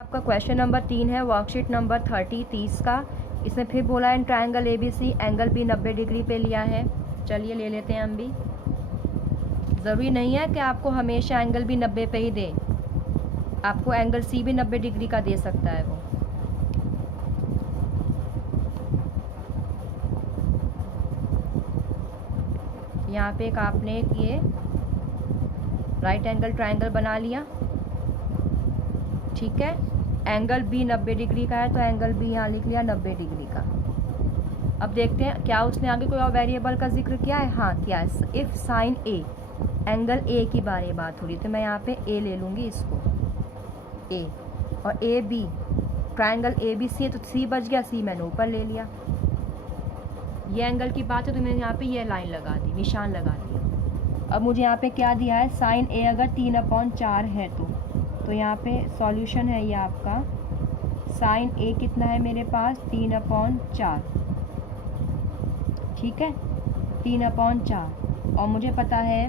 आपका question number 3 है worksheet number 30 का। इसमें फिर बोला है triangle ABC angle B 90 degree पे लिया है। चलिए ले लेते हैं हम भी। ज़रूरी नहीं है कि आपको हमेशा एंगल B 90 पे ही दे, आपको एंगल C भी 90 डिग्री का दे सकता है वो। यहाँ पे एक आपने ये राइट एंगल ट्रायंगल बना लिया, ठीक है। एंगल B 90 डिग्री का है तो एंगल B यहाँ लिख लिया 90 डिग्री का। अब देखते हैं क्या उसने आगे कोई और वेरिएबल का जिक्र किया है। हाँ किया है। If sine A, angle A की बारे में बात हो रही है तो मैं यहाँ पे A ले लूँगी इसको A, और AB ट्रायंगल ABC है तो C बच गया, C मैंने ऊपर ले लिया। ये एंगल की बात है तो मैंने यहाँ पे ये लाइन लगा दी, निशान लगा दिया। अब मुझे यहाँ पे क्या दिया है, साइन A अगर 3/4 है तो यहाँ पे सॉल्यूशन है ये आपका साइन A कितना है मेरे पास 3/4, ठीक है 3/4। और मुझे पता है,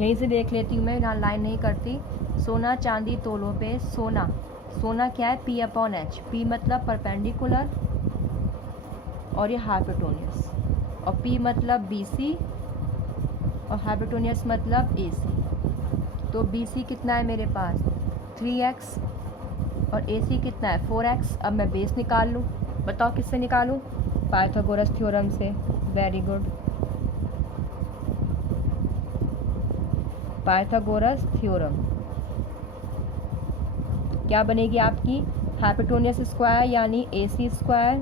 यहीं से देख लेती हूँ मैं, यहाँ लाइन नहीं करती। सोना चांदी तोलों पे सोना क्या है P/H, P मतलब परपेंडिकुलर और ये हाइपोटेन्यूस, और P मतलब BC और हाइपोटेन्यूस मतलब AC। तो BC कितना है मेरे पास 3x और AC कितना है 4x। अब मैं बेस निकाल लूँ, बताओ किससे निकालूँ, पाइथागोरस थ्योरम से। Very good, Pythagoras theorem. क्या बनेगी आपकी, हाइपोटेन्यूस स्क्वायर यानी AC स्क्वायर,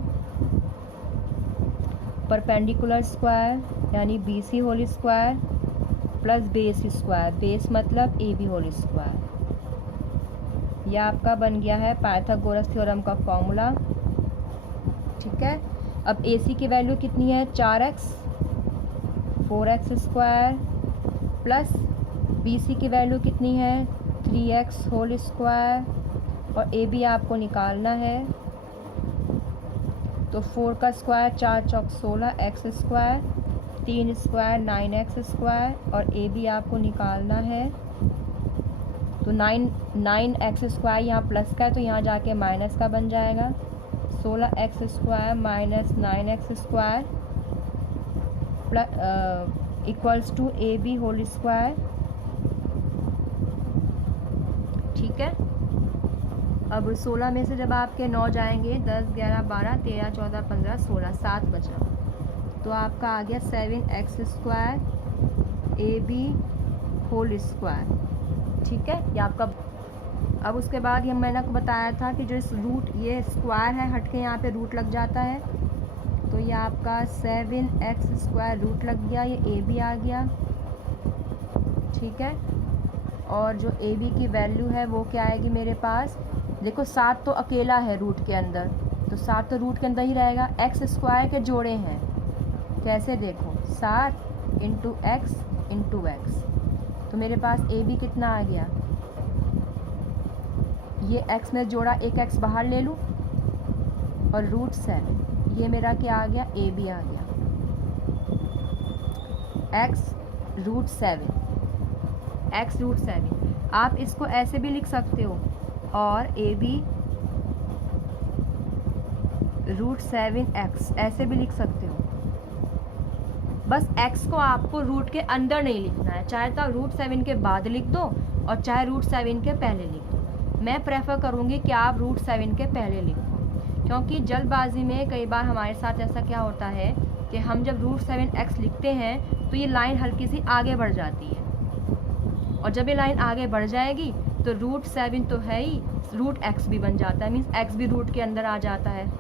परपेंडिकुलर स्क्वायर यानी BC whole square plus base square, base मतलब AB होल स्क्वायर। यह आपका बन गया है पाइथागोरस थ्योरम का फॉर्मूला, ठीक है। अब AC की वैल्यू कितनी है 4x, 4x square plus BC की वैल्यू कितनी है 3x होल स्क्वायर, और AB आपको निकालना है तो 4 का स्क्वायर 4 चौक 16 x square, 3 square 9x square, और AB आपको निकालना है तो 9x स्क्वायर यहाँ प्लस का है तो यहाँ जाके माइनस का बन जाएगा, 16x square minus 9x square plus equals to AB whole square, ठीक है। अब 16 में से जब आपके 9 जाएंगे 10 11 12 13 14 15 16, 7 बचा तो आपका आ गया 7x square AB whole square, ठीक है। ये आपका। अब उसके बाद ये मैंने आपको बताया था कि जो इस रूट ये स्क्वायर है हट के यहाँ पे रूट लग जाता है, तो ये आपका 7x स्क्वायर रूट लग गया, ये AB आ गया, ठीक है। और जो AB की वैल्यू है वो क्या आएगी मेरे पास, देखो 7 तो अकेला है रूट के अंदर, तो 7 तो रूट के अंदर ही रहेगा। x स्क्वायर के जोड़े हैं, कैसे देखो 7 इंटू x इंटू x, तो मेरे पास AB कितना आ गया, ये x में जोड़ा एक x बाहर ले लूँ और √7, ये मेरा क्या आ गया AB आ गया, x √7। आप इसको ऐसे भी लिख सकते हो और AB √7x ऐसे भी लिख सकते हो। बस x को आपको रूट के अंदर नहीं लिखना है, चाहे तो √7 के बाद लिख दो और चाहे √7 के पहले लिख दो। मैं प्रेफर करूँगी कि आप √7 के पहले लिखो, क्योंकि जल्दबाजी में कई बार हमारे साथ ऐसा क्या होता है कि हम जब √7x लिखते हैं तो ये लाइन हल्की सी आगे बढ़ जाती है, और जब ये लाइन आगे बढ़ जाएगी तो √7 तो है ही, √x भी बन जाता है, मीन्स x भी रूट के अंदर आ जाता है,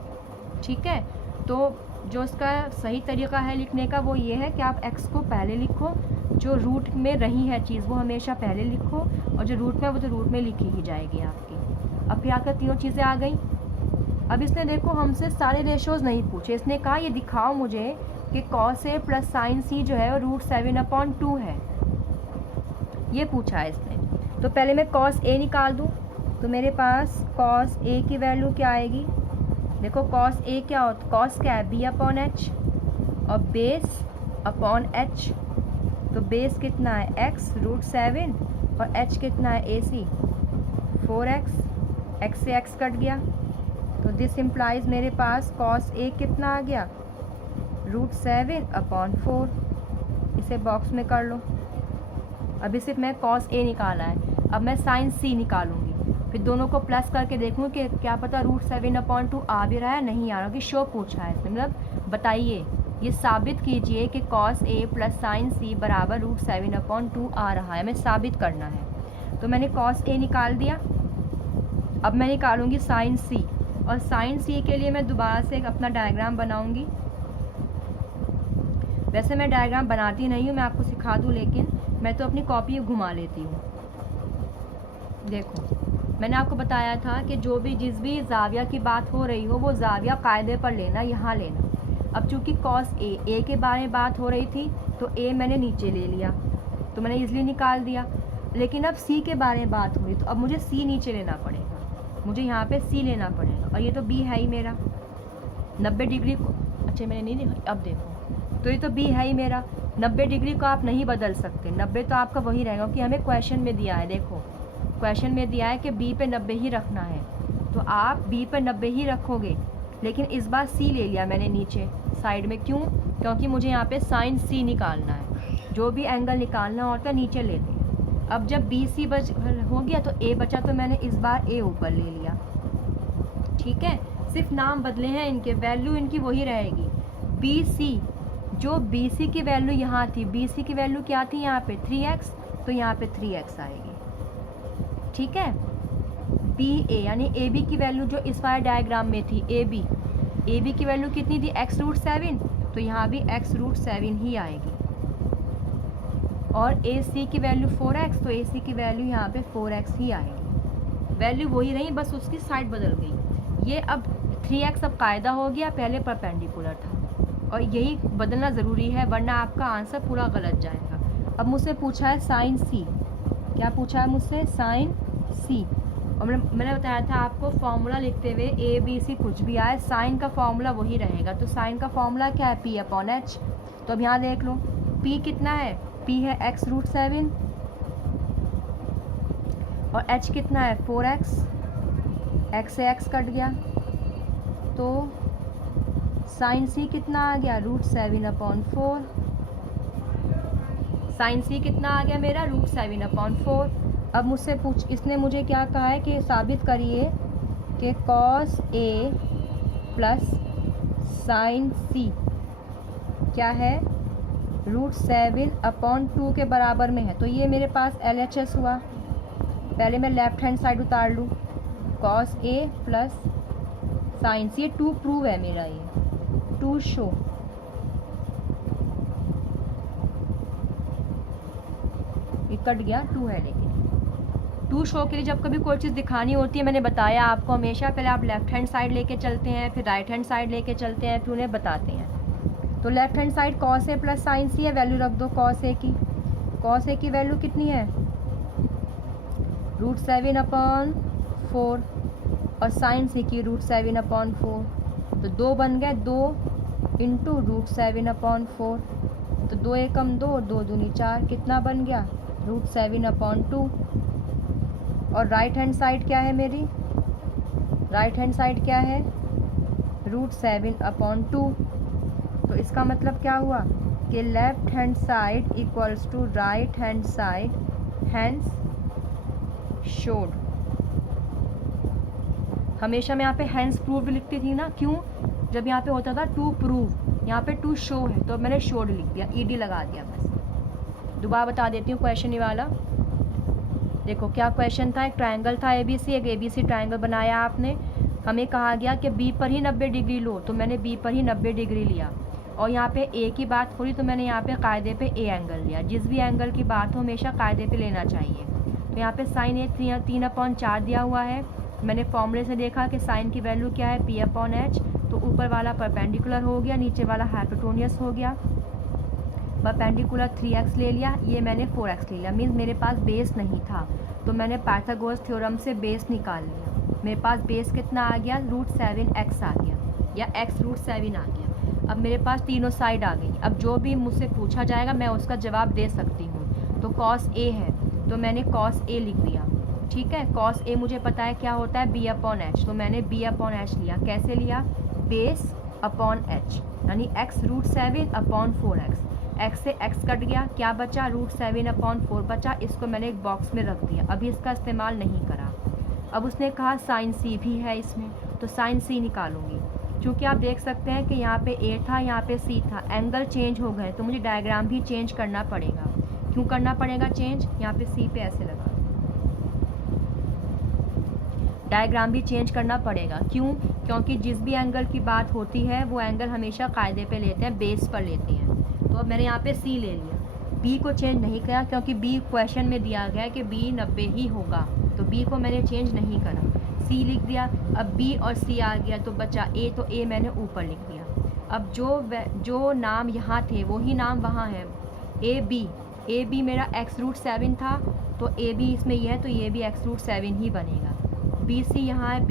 ठीक है। तो जो इसका सही तरीका है लिखने का वो ये है कि आप x को पहले लिखो, जो रूट में रही है चीज़ वो हमेशा पहले लिखो, और जो रूट में वो तो रूट में लिखी ही जाएगी आपकी। अब फिर आकर तीनों चीज़ें आ गई। अब इसने देखो हमसे सारे रेशोज़ नहीं पूछे, इसने कहा ये दिखाओ मुझे कि cos A plus sign C जो है वो √7/2 है, ये पूछा है इसने। तो पहले मैं cos A निकाल दूँ, तो मेरे पास cos A की वैल्यू क्या आएगी, देखो cos A क्या होता, cos क्या है B/H और बेस अपॉन H, तो बेस कितना है x √7 और h कितना है AC 4x, x से x कट गया, तो दिस इम्प्लाइज मेरे पास cos A कितना आ गया, √7/4। इसे बॉक्स में कर लो। अभी सिर्फ मैं cos A निकाला है, अब मैं sin C निकालूंगी, फिर दोनों को प्लस करके देखूँ कि क्या पता √7/2 आ भी रहा है, नहीं आ रहा, कि शो पूछा है इसमें, मतलब बताइए, ये साबित कीजिए कि cos A + sin C बराबर √7/2 आ रहा है, हमें साबित करना है। तो मैंने cos A निकाल दिया, अब मैं निकालूंगी sin C, और sin C के लिए मैं दोबारा से एक अपना डायग्राम बनाऊंगी। वैसे मैं डायग्राम बनाती नहीं हूँ, मैं आपको सिखा दूँ, लेकिन मैं तो अपनी कॉपी घुमा लेती हूँ। देखो, मैंने आपको बताया था कि जिस भी जाविया की बात हो रही हो वो जाविया कायदे पर लेना, यहाँ लेना। अब चूँकि cos A के बारे में बात हो रही थी तो A मैंने नीचे ले लिया, तो मैंने इजली निकाल दिया। लेकिन अब C के बारे में बात हुई तो अब मुझे C नीचे लेना पड़ेगा, मुझे यहाँ पे C लेना पड़ेगा, और ये तो B है ही मेरा 90 डिग्री को, अच्छा मैंने नहीं लिखा, अब देखो, तो ये तो B है ही मेरा। 90 डिग्री को आप नहीं बदल सकते, 90 तो आपका वही रहेगा, क्योंकि हमें क्वेश्चन में दिया है, देखो क्वेश्चन में दिया है कि B पे 90 ही रखना है, तो आप B पे 90 ही रखोगे। लेकिन इस बार C ले लिया मैंने नीचे साइड में, क्यों? क्योंकि मुझे यहाँ पे sin C निकालना है, जो भी एंगल निकालना होता है नीचे लेते हैं। अब जब BC हो गया तो A बचा, तो मैंने इस बार A ऊपर ले लिया, ठीक है, सिर्फ नाम बदले हैं इनके, वैल्यू इनकी वही रहेगी। BC, जो BC की वैल्यू यहाँ थी, BC की वैल्यू क्या थी यहाँ पे 3x, तो यहाँ पे 3x आएगी, ठीक है। BA यानी AB की वैल्यू जो इस वाले डायग्राम में थी, AB की वैल्यू कितनी थी, x√7, तो यहाँ भी x√7 ही आएगी। और AC की वैल्यू 4x, तो AC की वैल्यू यहाँ पे 4x ही आएगी, वैल्यू वही रही, बस उसकी साइड बदल गई। ये अब 3x अब कायदा हो गया, पहले परपेंडिकुलर था, और यही बदलना ज़रूरी है, वरना आपका आंसर पूरा गलत जाएगा। अब मुझसे पूछा है sin C, क्या पूछा है मुझसे, sin C, और मैंने बताया था आपको फॉर्मूला लिखते हुए ABC कुछ भी आए, साइन का फॉर्मूला वही रहेगा। तो साइन का फॉर्मूला क्या है, P/H। तो अब यहाँ देख लो, P कितना है, P है x√7, और H कितना है 4x, x से x कट गया, तो साइन C कितना आ गया, √7/4। साइन C कितना आ गया मेरा, √7/4। अब मुझसे इसने मुझे क्या कहा है कि साबित करिए कि cos A + sin C क्या है, √7/2 के बराबर में है। तो ये मेरे पास LHS हुआ। पहले मैं लेफ्ट हैंड साइड उतार लूँ, cos A + sin C, ये 2 प्रूव है मेरा, ये 2 शो, ये कट गया, 2 है, लेकिन 2 शो के लिए जब कभी कोई चीज़ दिखानी होती है, मैंने बताया आपको हमेशा, पहले आप लेफ्ट हैंड साइड लेके चलते हैं, फिर राइट हैंड साइड लेके चलते हैं, फिर उन्हें बताते हैं। तो left hand side cos A + sin C है, वैल्यू रख दो cos A की वैल्यू कितनी है, √7/4, और sin C की √7/4, तो 2 बन गए, 2 × √7/4, तो 2 एकम 2, 2 दूनी 4, कितना बन गया, √7/2। और राइट हैंड साइड क्या है मेरी, राइट हैंड साइड क्या है, √7/2। तो इसका मतलब क्या हुआ कि left hand side equals to right hand side, hence showed. हमेशा मैं यहाँ पे हैंस प्रूव लिखती थी ना, क्यों, जब यहाँ पे होता था टू प्रूव, यहाँ पे टू शो है, तो मैंने शोड लिख दिया, ED लगा दिया बस। दोबारा बता देती हूँ क्वेश्चन ये वाला, देखो क्या क्वेश्चन था, एक ट्रायंगल था ABC, एक ABC ट्रायंगल बनाया आपने, हमें कहा गया कि B पर ही 90 डिग्री लो, तो मैंने B पर ही 90 डिग्री लिया, और यहाँ पे A की बात हो रही तो मैंने यहाँ पे कायदे पे A एंगल लिया। जिस भी एंगल की बात हो हमेशा कायदे पे लेना चाहिए। तो यहाँ पे साइन A 3/4 दिया हुआ है, मैंने फॉर्मूले से देखा कि साइन की वैल्यू क्या है, P/H, तो ऊपर वाला परपेंडिकुलर हो गया, नीचे वाला हाइपोटेन्यूस हो गया, परपेंडिकुलर 3x ले लिया, ये मैंने 4x ले लिया, मीन्स मेरे पास बेस नहीं था, तो मैंने पाइथागोरस थ्योरम से बेस निकाल लिया। मेरे पास बेस कितना आ गया, √7x आ गया, या x√7 आ गया। अब मेरे पास तीनों साइड आ गई। अब जो भी मुझसे पूछा जाएगा मैं उसका जवाब दे सकती हूँ। तो cos A है तो मैंने cos A लिख दिया, ठीक है। कॉस ए मुझे पता है क्या होता है, बी अपॉन एच, तो मैंने बी अपॉन एच लिया। कैसे लिया, बेस अपॉन एच, यानी x root 7 upon 4x। X से एक्स कट गया, क्या बचा, रूट 7 अपॉन 4 बचा। इसको मैंने एक बॉक्स में रख दिया, अभी इसका इस्तेमाल नहीं करा। अब उसने कहा साइन सी भी है इसमें, तो साइन सी निकालूंगी। क्योंकि आप देख सकते हैं कि यहाँ पे ए था, यहाँ पे सी था, एंगल चेंज हो गए, तो मुझे डायग्राम भी चेंज करना पड़ेगा। क्यों करना पड़ेगा चेंज, यहाँ पे सी पे ऐसे लगा, डायग्राम भी चेंज करना पड़ेगा। क्यों, क्योंकि जिस भी एंगल की बात होती है वो एंगल हमेशा कायदे पे लेते हैं, बेस पर लेते हैं। तो अब मैंने यहाँ पे सी ले लिया, बी को चेंज नहीं किया क्योंकि बी क्वेश्चन में दिया गया है कि बी 90 ही होगा, तो बी को मैंने चेंज नहीं करा, सी लिख दिया। अब बी और सी आ गया तो बचा ए, तो ए मैंने ऊपर लिख दिया। अब जो नाम यहाँ थे वही नाम वहाँ है, ए बी मेरा एक्स रूट 7 था, तो ए बी इसमें ये है, तो ये भी एक्स रूट 7 ही बनेगा। बी सी यहाँ है,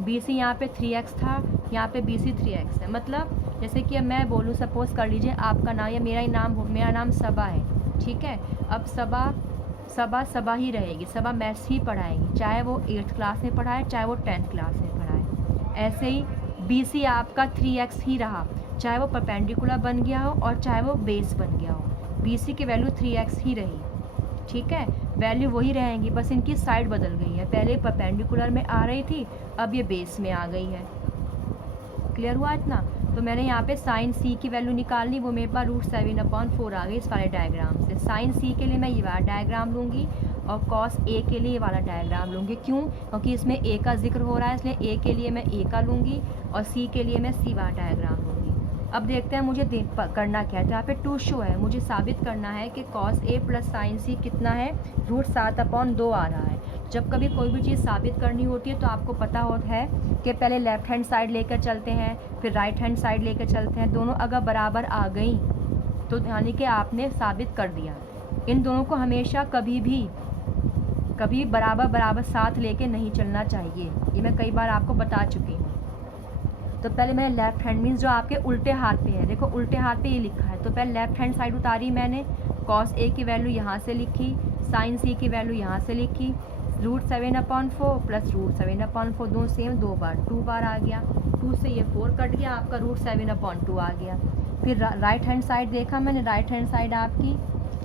बी सी यहाँ पे 3x था, यहाँ पे बी सी 3x है। मतलब जैसे कि अब मैं बोलूँ, सपोज़ कर लीजिए आपका नाम या मेरा ही नाम हो, मेरा नाम सबा है, ठीक है। अब सबा ही रहेगी, सबा मैथ्स ही पढ़ाएगी, चाहे वो 8th क्लास में पढ़ाए, चाहे वो 10th क्लास में पढ़ाए। ऐसे ही बी सी आपका 3x ही रहा, चाहे वो परपेंडिकुलर बन गया हो और चाहे वो बेस बन गया हो, बी सी की वैल्यू 3x ही रही, ठीक है। वैल्यू वही रहेंगी, बस इनकी साइड बदल गई है, पहले परपेंडिकुलर में आ रही थी, अब ये बेस में आ गई है। क्लियर हुआ इतना। तो मैंने यहाँ पे साइन सी की वैल्यू निकालनी, वो मेरे पास रूट 7 अपॉन 4 आ गई इस वाले डायग्राम से। साइन सी के लिए मैं ये वाला डायग्राम लूँगी और कॉस ए के लिए ये वाला डायग्राम लूँगी। क्यों, क्योंकि इसमें ए का जिक्र हो रहा है, इसलिए ए के लिए मैं ए का लूँगी और सी के लिए मैं सी वाला डायग्राम लूँगी। अब देखते हैं मुझे करना क्या है। तो यहाँ पे टू शो है, मुझे साबित करना है कि कॉस ए प्लस साइन सी कितना है, रूट 7 अपॉन 2 आ रहा है। जब कभी कोई भी चीज़ साबित करनी होती है तो आपको पता होता है कि पहले लेफ़्ट हैंड साइड लेकर चलते हैं, फिर राइट हैंड साइड लेकर चलते हैं, दोनों अगर बराबर आ गई तो यानी कि आपने साबित कर दिया। इन दोनों को हमेशा कभी बराबर साथ लेके नहीं चलना चाहिए, ये मैं कई बार आपको बता चुकी हूँ। तो पहले मैंने लेफ़्ट हैंड मीन्स जो आपके उल्टे हाथ पे है, देखो उल्टे हाथ पे ये लिखा है, तो पहले लेफ़्ट हैंड साइड उतारी मैंने, कॉस ए की वैल्यू यहाँ से लिखी, साइन सी की वैल्यू यहाँ से लिखी, root 7 upon 4 plus root 7 upon 4 दोनों सेम, 2 बार आ गया, 2 से ये 4 कट गया, आपका रूट 7 अपॉन 2 आ गया। फिर राइट हैंड साइड देखा मैंने, राइट हैंड साइड आपकी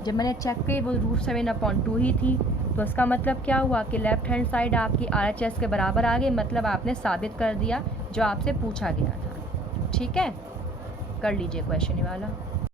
जब मैंने चेक की वो रूट 7 अपॉन 2 ही थी, तो इसका मतलब क्या हुआ कि लेफ़्ट हैंड साइड आपकी RHS के बराबर आ गई, मतलब आपने साबित कर दिया जो आपसे पूछा गया था। ठीक है, कर लीजिए क्वेश्चन वाला।